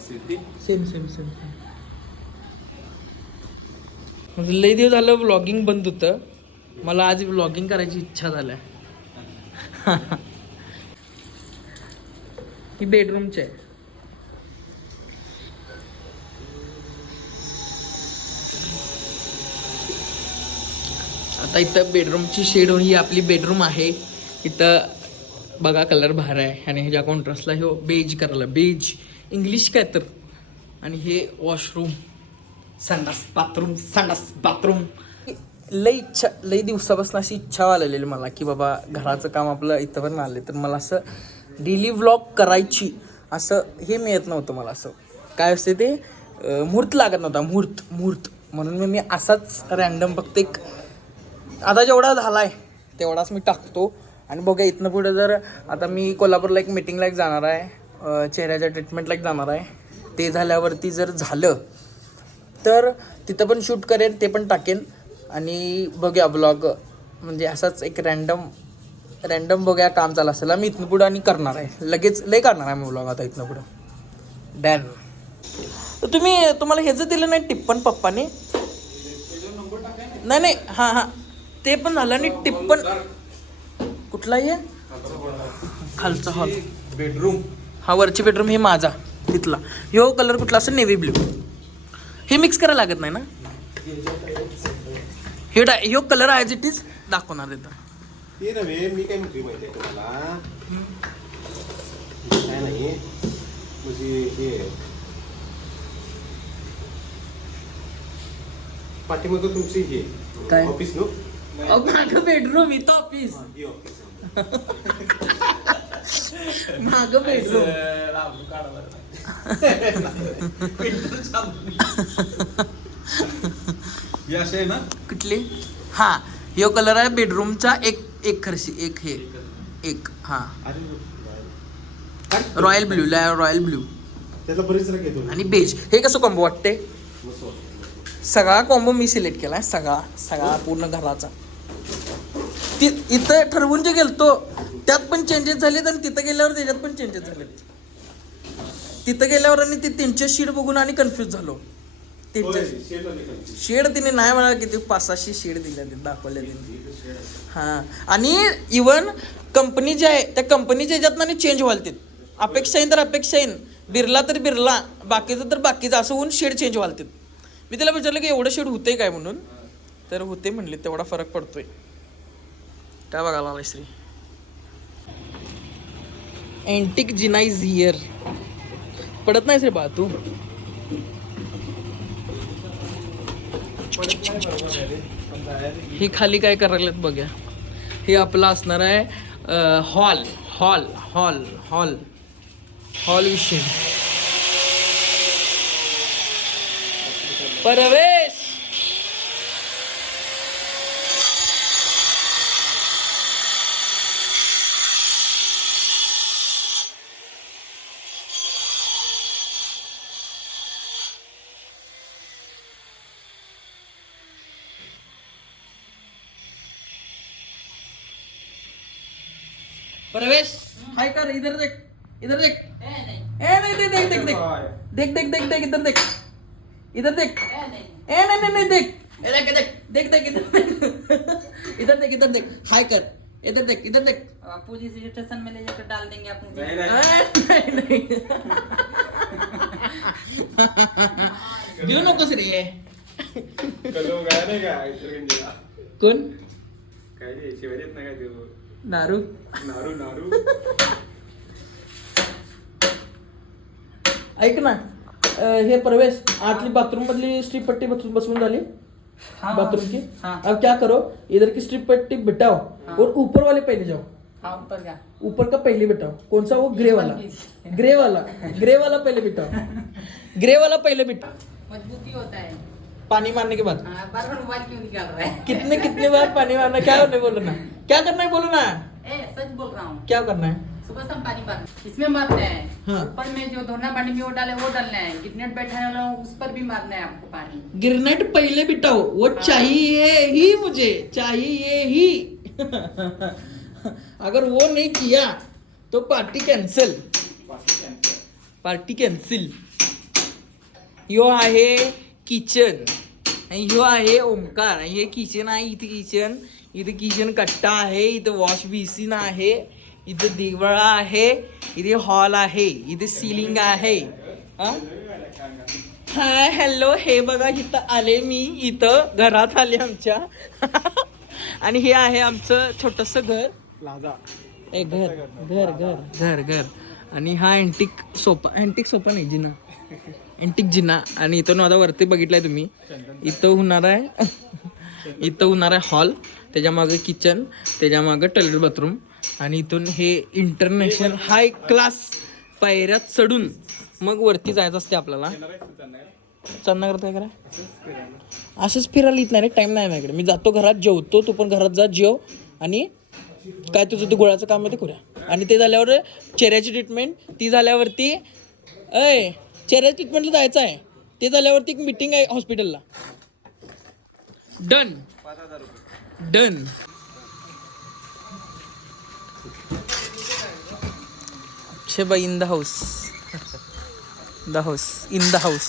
सिद्धी same same same लई दिवस झालं व्लॉगिंग बंद होतं. मला आज व्लॉगिंग करायची इच्छा झाल्या ही बेडरूमची आहे. आता इथं बेडरूमची शेड ही आपली बेडरूम आहे. इथं बघा कलर भार आहे. आणि ह्याच्या कॉन्ट्रास्टला हे बेज करायला बेज इंग्लिश काय तर. आणि हे वॉशरूम संडास बाथरूम संडास बाथरूम. लई इच्छा लई दिवसापासून अशी इच्छा वाढलेली मला की बाबा घराचं काम आपलं इथं पण आले तर मला असं डेली व्लॉग करायची असं हे मिळत नव्हतं मला असं. काय असते ते? मूर्त मुहूर्त लागत नव्हता. मुहूर्त मुहूर्त. म्हणून मी असाच रॅन्डम फक्त एक आता जेवढा झाला आहे तेवढाच मी टाकतो. आणि बघा इथनं पुढे जर आता मी कोल्हापूरला एक मिटिंगला एक जाणार आहे. चेहऱ्याच्या ट्रीटमेंटला एक जाणार आहे. ते झाल्यावरती जर झालं तर तिथं पण शूट करेन ते पण टाकेन. आणि बघूया ब्लॉग म्हणजे असाच एक रँडम रँडम बघूया काम चालू असेल. मी इथनं पुढं आणि करणार आहे. लगेच लय करणार आहे मी ब्लॉग आता इथनं पुढं. डॅन तर तुम्ही तुम्हाला ह्याचं दिलं नाही टिप्पण पप्पाने. नाही नाही हां हां. ते पण झालं आणि टिप्पण कुठलाही आहे? खालचा हॉल बेडरूम हा वरची बेडरूम हे माझा तिथला. ह्यो कलर कुठला असेल नेव्ही ब्ल्यू हे मिक्स करायला लागत नाही ना? हे डा ह्यो कलर आहे इट इज दाखवणार ते नव्हे मी काय म्हणतोय माहिती आहे तुम्हाला? काय नाही. म्हणजे हे पाठीमागं तुमची हे. काय? ऑफिस नो बेडरूम इथं ऑफिस माझं बेडरूम हे असे ना कुठली हा ह्यो कलर आहे बेडरूमचा एक एक खर्शी एक हे एक हा? रॉयल ब्ल्यू रॉयल ब्ल्यू त्याला बरेच रंग येतो आणि बेज हे कसं कॉम्बो वाटते. सगळा कॉम्बो मी सिलेक्ट केलाय सगळा सगळा पूर्ण घराचा ति इथं ठरवून जे गेलतो त्यात पण चेंजेस झालेत आणि तिथं गेल्यावर त्याच्यात पण चेंजेस झालेत. तिथं गेल्यावर आणि ते त्यांच्या शीड बघून आणि कन्फ्यूज झालो. त्यांच्या शेड तिने नाही मला किती पाच सहाशे शेड दिल्या दाखवल्या तिने हां. आणि इवन कंपनी जी आहे त्या कंपनीच्या ह्याच्यात आणि चेंज व्हालतील अपेक्षा येईन तर अपेक्षा येईन. बिरला तर बिरला बाकीचं तर बाकीचं असं होऊन शेड चेंज व्हालतील मी त्याला विचारलं की एवढं शेड होतंय काय म्हणून? तर होते म्हणले तेवढा फरक पडतोय. काय बघायला आलाय अँटिक जिना इज हिअर पडत नाही रे बा तू. ही खाली काय करायला बघा हे आपलं असणार आहे hall hall hall hall. Hall विषय. प्रवेश! प्रवेश. हाय कर इधर देख इधर देख. ए नहीं. देख देख देख. देख देख देख देख देख इधर देख. इधर देख. ए नहीं. नहीं नहीं देख. ए देख देख. देख देख इधर देख. इधर देख इधर देख. हाय कर. इधर देख इधर देख. बापू जी से स्टेशन में ले जाकर डाल देंगे आप मुझे। नाही नाही. ए, नहीं नहीं. देऊ नकोस रे? कोण काय शिवाय देत नाही काय? देऊ नारू. नारू नारू. ऐक ना अं, हे प्रवेश आतली बाथरूम मधली स्ट्रिप पट्टी बस- बसवून झाली. हाँ। बाथरूम की हाँ। अब क्या करो इधर की स्ट्रिप पट्टी बिटाओ और ऊपर वाले पहले जाओ. हाँ ऊपर का ऊपर का पहले बिटाओ कौन सा? वो ग्रे वाला. ग्रे वाला. ग्रे वाला पहले बिटाओ ग्रे वाला पहले बिटाओ मजबूती होता है. पानी मारने के बाद. हाँ, बार बार मोबाइल क्यों निकाल रहा है? कितने कितने बार पानी मारना? क्या करना है बोलो ना क्या करना है बोलो ना ए सच बोल रहा हूँ। क्या करना है? सुबह शाम पानी मार। इसमें मारना है। हाँ। ऊपर में जो धोना पानी में वो डाले वो डालना है। गिरनेट बैठाने वाला हूँ, उस पर भी मारना है आपको पानी। गिरनेट पहले बिटाओ वो चाहिए ही मुझे चाहिए ही। अगर वो नहीं किया तो पार्टी कैंसिल पार्टी कैंसिल यो आहे किचन। आणि ह्यो आहे ओमकार आणि हे किचन आहे इथे किचन. इथे किचन कट्टा आहे इथं वॉश बेसिन आहे इथं देवळा आहे इथे हॉल आहे इथे सिलिंग आहे. हा? हाय हॅलो हे बघा इथं आले मी इथं घरात आले आमच्या. आणि हे आहे आमचं छोटस घर. प्लाझा ए घर घर घर घर घर. आणि हा अँटिक सोफा अँटिक सोफा नाही जिना. जिना. आणि इथून आता वरती बघितलाय तुम्ही. इथं होणार आहे इथं होणार आहे हॉल त्याच्यामागे किचन त्याच्यामागे टॉयलेट बाथरूम आणि इथून हे इंटरनॅशनल हाय क्लास पायऱ्यात चढून मग वरती जायचं असते आपल्याला. चन्ना करताय करा असंच फिरायला येत नाही रे टाईम नाही माझ्याकडे. मी जातो घरात जेवतो तू पण घरात जा जेव. आणि काय तुझं ते गोळ्याचं काम आहे ते करूया. आणि ते झाल्यावर चेहऱ्याची ट्रीटमेंट ती झाल्यावरती अय चेहऱ्या ट्रीटमेंटला जायचं आहे. ते झाल्यावरती एक मिटिंग आहे हॉस्पिटलला done done अक्षयबाई in the house the house in the house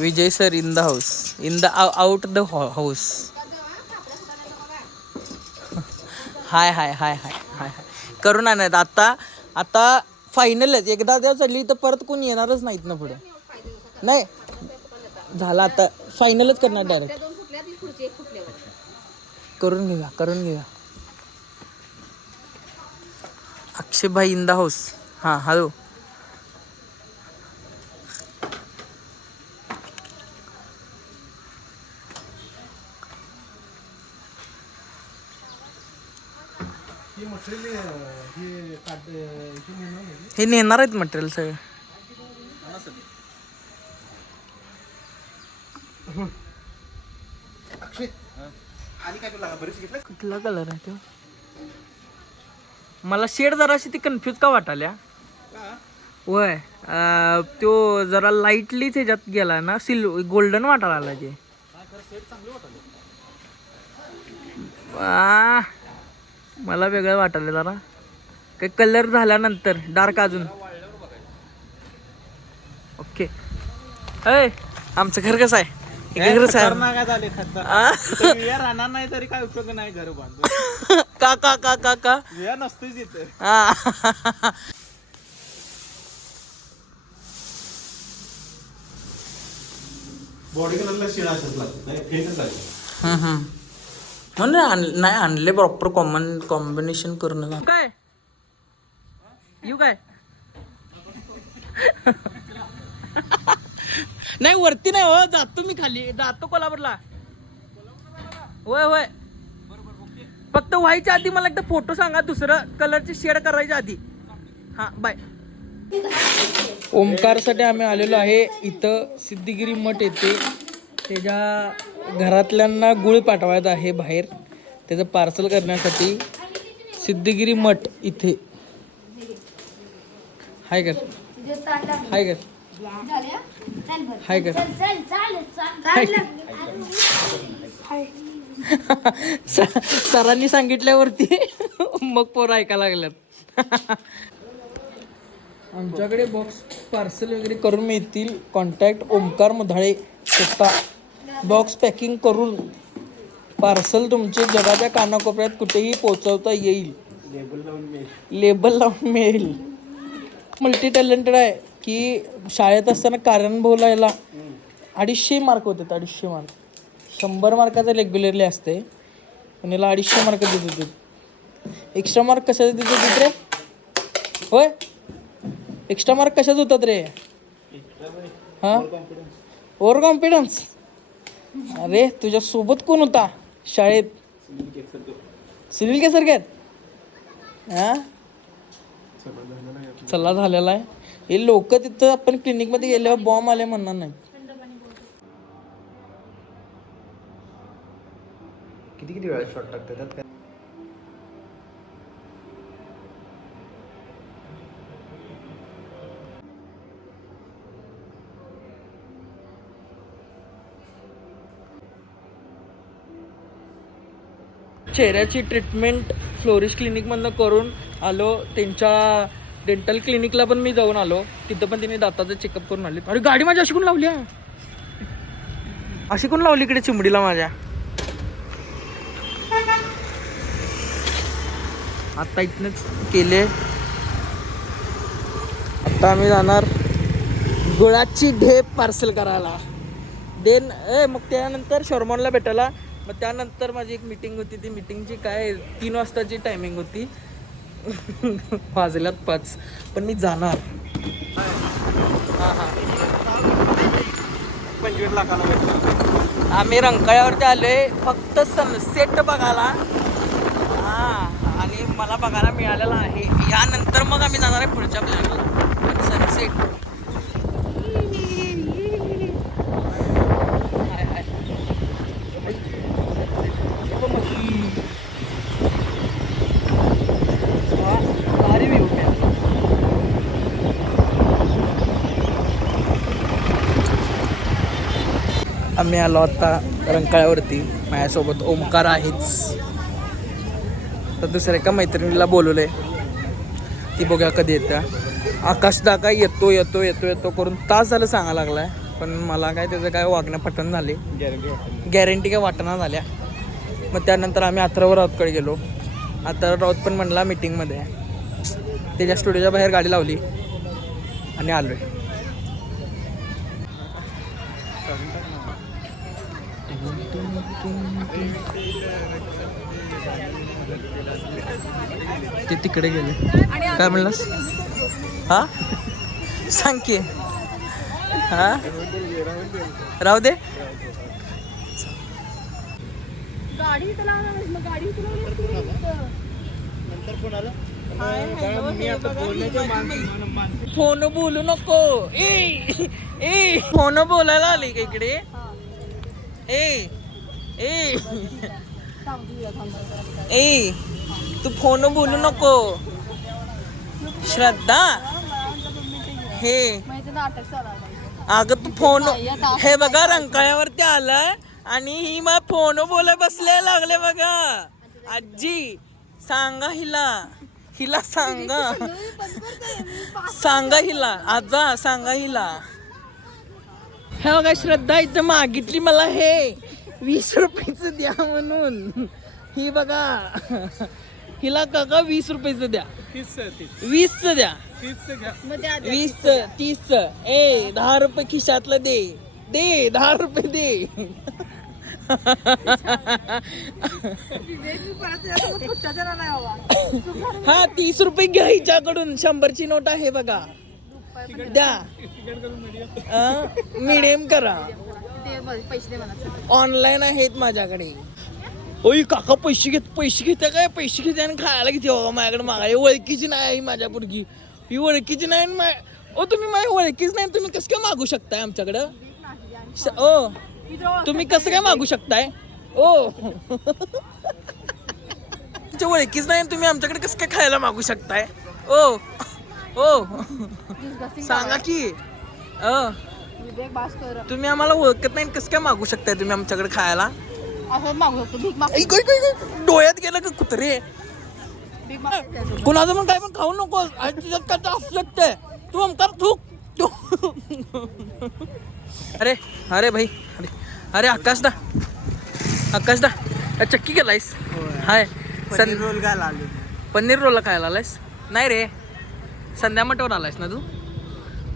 Vijay sir in the house in the out the house hi hi hi hi hi hi करू ना नाही आता आता फायनलच एकदा त्या चढली तर परत कोणी येणारच नाहीत ना पुढे. नाही. झाला आता. फायनलच करणार डायरेक्ट करून घेऊया करून घेऊया. अक्षय भाई इन द हाऊस हां हॅलो. हे नेणार आहेत मटेरियल सगळे. कुठला कलर आहे तो? मला शेड जराशी ती कन्फ्यूज का वाटाल्या? होय तो जरा लाईटलीच ह्याच्यात गेला ना सिल्व गोल्डन वाटायला आला ते. मला वेगळं वाटायला जरा. काही कलर झाल्यानंतर डार्क अजून. ओके अय आमचं घर कसं आहे? हे घर कसं आहे? काय झाले खतर आ? राहणार नाही तरी काय उपयोग नाही घर बांधून. का का का का का? वेळ नसतोच इथं हा. बॉडी कलरला शिळा असाच लागत फेंटच. म्हणून आण- नाही आणले प्रॉपर कॉमन कॉम्बिनेशन करून. काय येऊ काय नाही वरती नाही हो जातो मी खाली जातो कोल्हापूरला होय होय. फक्त व्हायच्या आधी मला एकदा फोटो सांगा दुसरं कलरची शेड करायच्या आधी. हा बाय ओमकारसाठी आम्ही आलेलो आहे. इथं सिद्धिगिरी मठ येते. त्याच्या घरातल्यांना गुळ पाठवायचा आहे बाहेर. त्याचं पार्सल करण्यासाठी सिद्धगिरी मठ इथे. हाय कर. हाय कर. हाय कर. सरांनी सांगितल्यावरती मग पोरं ऐकायला लागल्यात. आमच्याकडे बॉक्स पार्सल वगैरे करून मिळतील. कॉन्टॅक्ट ओमकार मुधाळे स्वतः बॉक्स पॅकिंग करून पार्सल तुमचे जगाच्या कानाकोपऱ्यात कुठेही पोहोचवता येईल. लेबल लावून मिळेल. मल्टी टॅलेंटेड आहे की शाळेत असताना कार्यानुभवला याला अडीचशे मार्क होते अडीचशे मार्क शंभर मार्काचं रेग्युलरली असते. पण याला अडीचशे मार्क देत होते. एक्स्ट्रा मार्क कशाचे देत होते रे? होय? एक्स्ट्रा मार्क कशाच होतात रे? हा? ओव्हर कॉन्फिडन्स अरे तुझ्या सोबत कोण होता? शाळेत. सुनील केसर काय हा? चला झालेला आहे. हे लोक तिथं आपण क्लिनिकमध्ये गेल्यावर बॉम्ब आले म्हणणार नाही. किती किती वेळा शॉट टाकतात? त्यात काय? चेहऱ्याची ट्रीटमेंट फ्लोरिश क्लिनिकमधनं करून आलो. त्यांच्या डेंटल क्लिनिकला पण मी जाऊन आलो. तिथं पण तिने दाताचं चेकअप करून आले अरे गाडी माझी अशी कोण लावली आहे? अशी कोण लावली इकडे चिमडीला माझ्या? आता इथनंच केले. आता आम्ही जाणार गुळाची ढेप पार्सल करायला. देन ए मग त्यानंतर शॉर्मॉनला भेटायला. मग त्यानंतर माझी एक मीटिंग होती. ती मीटिंगची काय तीन वाजताची टायमिंग होती. वाजल्यात पाच. पण मी जाणार. हां हां पंचवीस लाखाला भेटतो आम्ही रंकाळ्यावरती आलोय. फक्त सनसेट बघायला. हा आणि मला बघायला मिळालेला आहे. यानंतर मग आम्ही जाणार आहे पुढच्या प्लॅनला सनसेट भारी व्ह्यू आम्ही आलो आता रंकाळ्यावरती. माझ्यासोबत ओमकार आहेच. तर दुसऱ्या एका मैत्रिणीला बोलवलंय. ती बघूया कधी येत्या. आकाशदा काय येतो येतो येतो येतो करून तास झालं सांगायला लागलाय. पण मला काय त्याचं काय वागणं पटन झाले. गॅरंटी काय वाटणा झाल्या. मग त्यानंतर आम्ही अथर्व राऊतकडे गेलो. अथर्व राऊत पण म्हणला मीटिंगमध्ये आहे. त्याच्या स्टुडिओच्या बाहेर गाडी लावली. आणि आलोय. ते तिकडे गेले. काय म्हणलास? हा? सांग की. हा? राहू दे. गाडी लावली फोन बोलू नको. ए ए. फोन बोलायला आली का इकडे? ए ए ए तू फोन बोलू नको श्रद्धा हे अगं तू फोन हे बघा रंकाळ्यावरती आलाय आणि ही मग फोन बोलाय बसले लागले बघा आजी सांगा हिला हिला सांगा सांगा हिला आजा सांगा हिला हे बघा श्रद्धा इथं मागितली मला हे वीस रुपयाचं द्या म्हणून. ही बघा. हिला काका वीस रुपयाचं द्या. तीस तीस. वीसचं द्या. तीस घ्या. मग त्या वीस तीस ए दहा रुपये खिशातलं दे. दे दहा रुपये दे. हा तीस रुपये घ्या हिच्याकडून. शंभरची नोट आहे बघा. द्या. मिडियम करा. ते पैसे दे मला. ऑनलाईन आहेत माझ्याकडे. ओय काका पैसे घेत पैसे घेते काय? पैसे घेते आणि खायला घेते बघा माझ्याकडे. मागाय ओळखीची नाही माझ्या पोरगी. ही ओळखीची नाही आणि मा- ओ तुम्ही माझी ओळखीच नाही तुम्ही कसं काय मागू शकताय आमच्याकडं? श- ओ तुम्ही कसं काय मागू शकताय? ओ. तुमच्या ओळखीच नाही आणि तुम्ही आमच्याकडे कसं काय खायला मागू शकताय? ओ. ओ. सांगा की. अ. विवेक भास्कर. तुम्ही आम्हाला ओळखत नाही कसं काय मागू शकताय तुम्ही आमच्याकडे खायला? असं मागू शकतो. भीक. डोळ्यात गेलं का कुत्रे? भीक माग कुणाचं पण काय पण खाऊ नको आणि तुझ्यात काय तर असू शकते? तू ओमकार थूक तू अरे अरे भाई अरे अरे आकाश दा. आकाश दा. अ, चक्की गेलायस. हाय. सन रोल काय आले पनीर रोलला खायला आलायस? नाही रे. संध्या मठावर आलायस ना तू?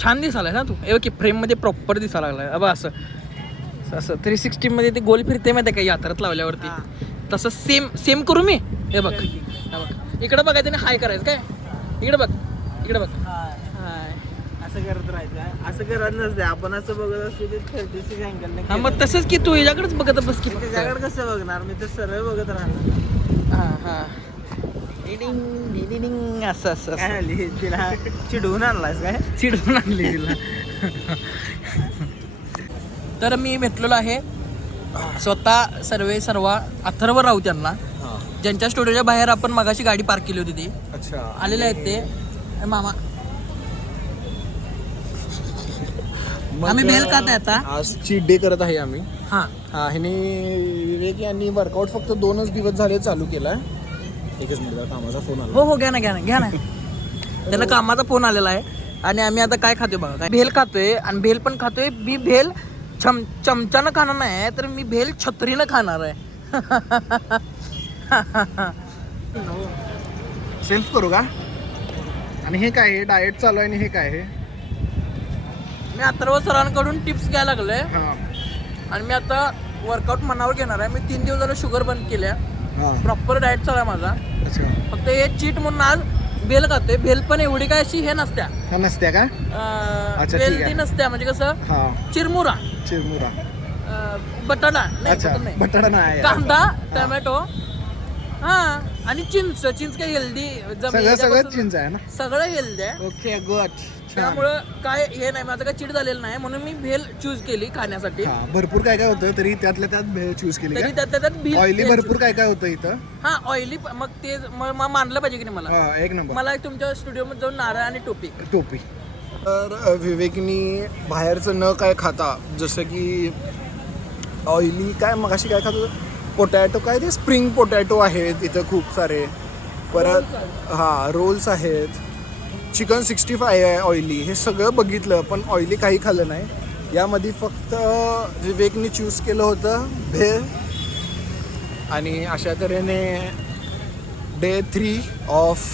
छान दिसालाय ना तू. ए की फ्रेममध्ये प्रॉपर दिसायला लागलाय अब असं. असं थ्री सिक्स्टीमध्ये ते गोल फिरते माहिती आहे का? यात्रात लावल्यावरती. तसं सेम सेम करू मी? हे बघ. बघ. इकडं बघायचं आणि हाय करायचं काय? इकडे बघ. इकडे बघ. असं करत राहायचं असं करत नसते आपण असं बघत असतो ते थर्टी सिक्स अँगल हा मग तसंच की तू याच्याकडेच बघत बस की. त्याच्याकडे कसं बघणार? मी तर सरळ बघत राहणार. हा हा. डिडिंग, डिडिंग, असं असं काय झाली? तिला चिडवून आणलास काय? चिडवून आणली तिला. तर मी भेटलेलो आहे. स्वतः सर्वे सर्व अथर्व राऊत यांना. ज्यांच्या स्टुडिओच्या बाहेर आपण मगाशी गाडी पार्क केली होती ती. अच्छा. आलेले आहेत ते. मामा. आम्ही बेल खात आहे आता आज चीट डे करत आहे आम्ही. हा. हा ह्याने विवेक यांनी वर्कआउट फक्त दोनच दिवस झाले चालू केलाय. एकच मिनिट जरा कामाचा फोन आला. हो हो घ्या ना घ्या ना घ्या ना. त्यांना कामाचा फोन आलेला आहे. आणि आम्ही आता काय खातोय बघा काय? भेल खातोय आणि भेल पण खातोय. मी भेल चम चमच्यानं खाणार नाही तर मी भेल छत्रीनं खाणार आहे. सेल्फ करू का? आणि हे काय आहे? डाएट चालू आहे आणि हे काय आहे? मी अथर्व सरांकडून टिप्स घ्यायला लागलोय. हां. आणि मी आता वर्कआउट मनावर घेणार आहे. मी तीन दिवस झालं शुगर बंद केल्या. प्रॉपर डाएट चालू आहे माझा. अच्छा. फक्त हे चीट म्हणून आज भेल खातोय. भेल पण एवढी काय अशी हे नसत्या. नसत्या का? अच्छा, ठीक आहे. ती नसत्या. म्हणजे कसं? हां. चिरमुरा. चिरमुरा. अं, बटाटा नाही अच्छा बटाटा नाही. बटाटा नाही कांदा टोमॅटो. हा आणि चिंच. चिंच काय हेल्दी सगळं सगळं चिंच आहे ना? सगळं हेल्दी आहे. ओके गुड त्यामुळं काय हे नाही माझं काय चिड झालेलं नाही म्हणून मी भेल चूज केली खाण्यासाठी. हा भरपूर काय काय होतं तरी त्यातल्या त्यात चूज केली तरी त्यात त्यात भेल ऑइली भेल भरपूर काय काय होतं इथं? हा ऑइली मग ते म- म- मानलं पाहिजे की नाही मला? हा एक नंबर. मला तुमच्या स्टुडिओमध्ये जाऊन नारळ आणि टोपी. टोपी. तर अ, विवेकनी बाहेरचं न काय खाता जसं की ऑइली काय मगाशी काय खातो पोटॅटो काय ते स्प्रिंग पोटॅटो आहेत इथं खूप सारे. परत हां रोल्स आहेत. चिकन सिक्स्टी फाय आहे ऑइली हे सगळं बघितलं पण ऑइली काही खाल्लं नाही. यामध्ये फक्त विवेकने चूज केलं होतं भेळ आणि अशा तऱ्हेने डे थ्री ऑफ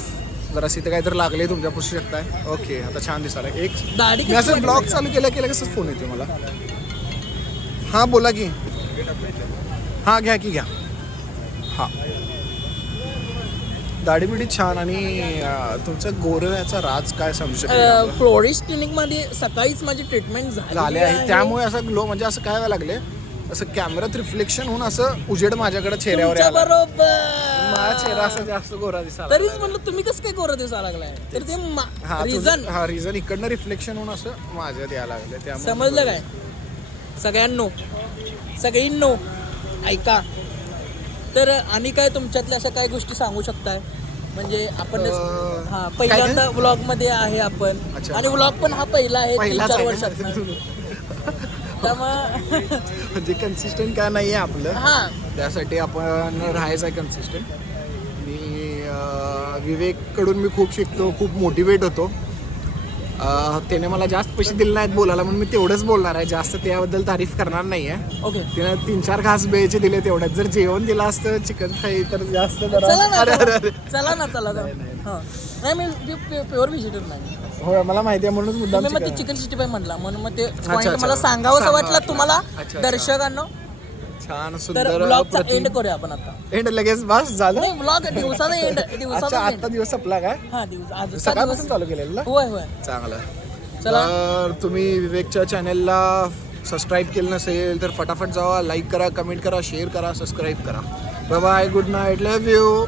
जरा इथं काहीतरी लागले तुमच्या पुसू शकताय. ओके आता छान दिसायला एक मी असं ब्लॉग चालू केल्या केल्या कसं फोन येते मला. हां बोला की. हां घ्या की घ्या. हां. दाढी बिडी छान आणि तुमचं गोरव्याचा राज काय समजू शकतो फ्लोरिस्ट क्लिनिकमध्ये सकाळीच माझी ट्रीटमेंट झाले आहे. त्यामुळे असं ग्लो म्हणजे असं काय व्हायला लागले असं कॅमेरात रिफ्लेक्शन होऊन असं उजेड माझ्याकडे चेहऱ्यावर माझा चेहरा असा जास्त गोरा दिसायला तरीच म्हणलं तुम्ही कसं काय गोरं दिसायला लागलाय? तर ते हा रिझन हा रिझन इकडनं रिफ्लेक्शन होऊन असं माझ्यात यायला लागलं. त्यामुळे समजलं काय? सगळ्यांनो सगळींनो ऐका. तर आणि काय तुमच्यातल्या अशा काय गोष्टी सांगू शकताय? म्हणजे आपण हा पहिल्यांदा व्लॉगमध्ये आहे आपण. अच्छा. आणि व्लॉग पण हा पहिला आहे तीन पहिलाच चार आहे वर्षात. ना. त्यामुळे म्हणजे कन्सिस्टंट काय नाही आहे आपलं? हा. त्यासाठी आपण राहायचं आहे कन्सिस्टंट मी अं, विवेककडून मी खूप शिकतो खूप मोटिवेट होतो. त्याने मला जास्त पैसे दिले नाहीत बोलायला म्हणून मी तेवढंच बोलणार आहे. जास्त त्याबद्दल तारीफ करणार नाही आहे ओके तिने तीन चार घास बेचे दिले तेवढ्यात. जर जेवण दिलं असतं चिकन फ्राय तर जास्त चला ना चला ना चला हा. नाही मी प्युअर व्हिजिटर नाही. होय मला माहिती आहे म्हणूनच तुम्ही मग ते चिकन सिक्स्टी फाय म्हटला म्हणून मग ते. मला सांगावं असं वाटलं. तुम्हाला. दर्शकांनो. छान तर सुंदर ब्लॉगचा. एंड करूया आपण आता. एंड लगेच? बस झालं? नाही ब्लॉग दिवसाचा एंड अच्छा दिवसाचा आता दिवस संपला काय हा दिवस आजचा सकाळपासून चालू केलेलं ना? होय होय. चांगलं. चला. तर तुम्ही विवेकच्या चॅनलला सबस्क्राईब केलं नसेल तर फटाफट जावा लाईक करा कमेंट करा शेअर करा सबस्क्राईब करा. Bye bye good night love you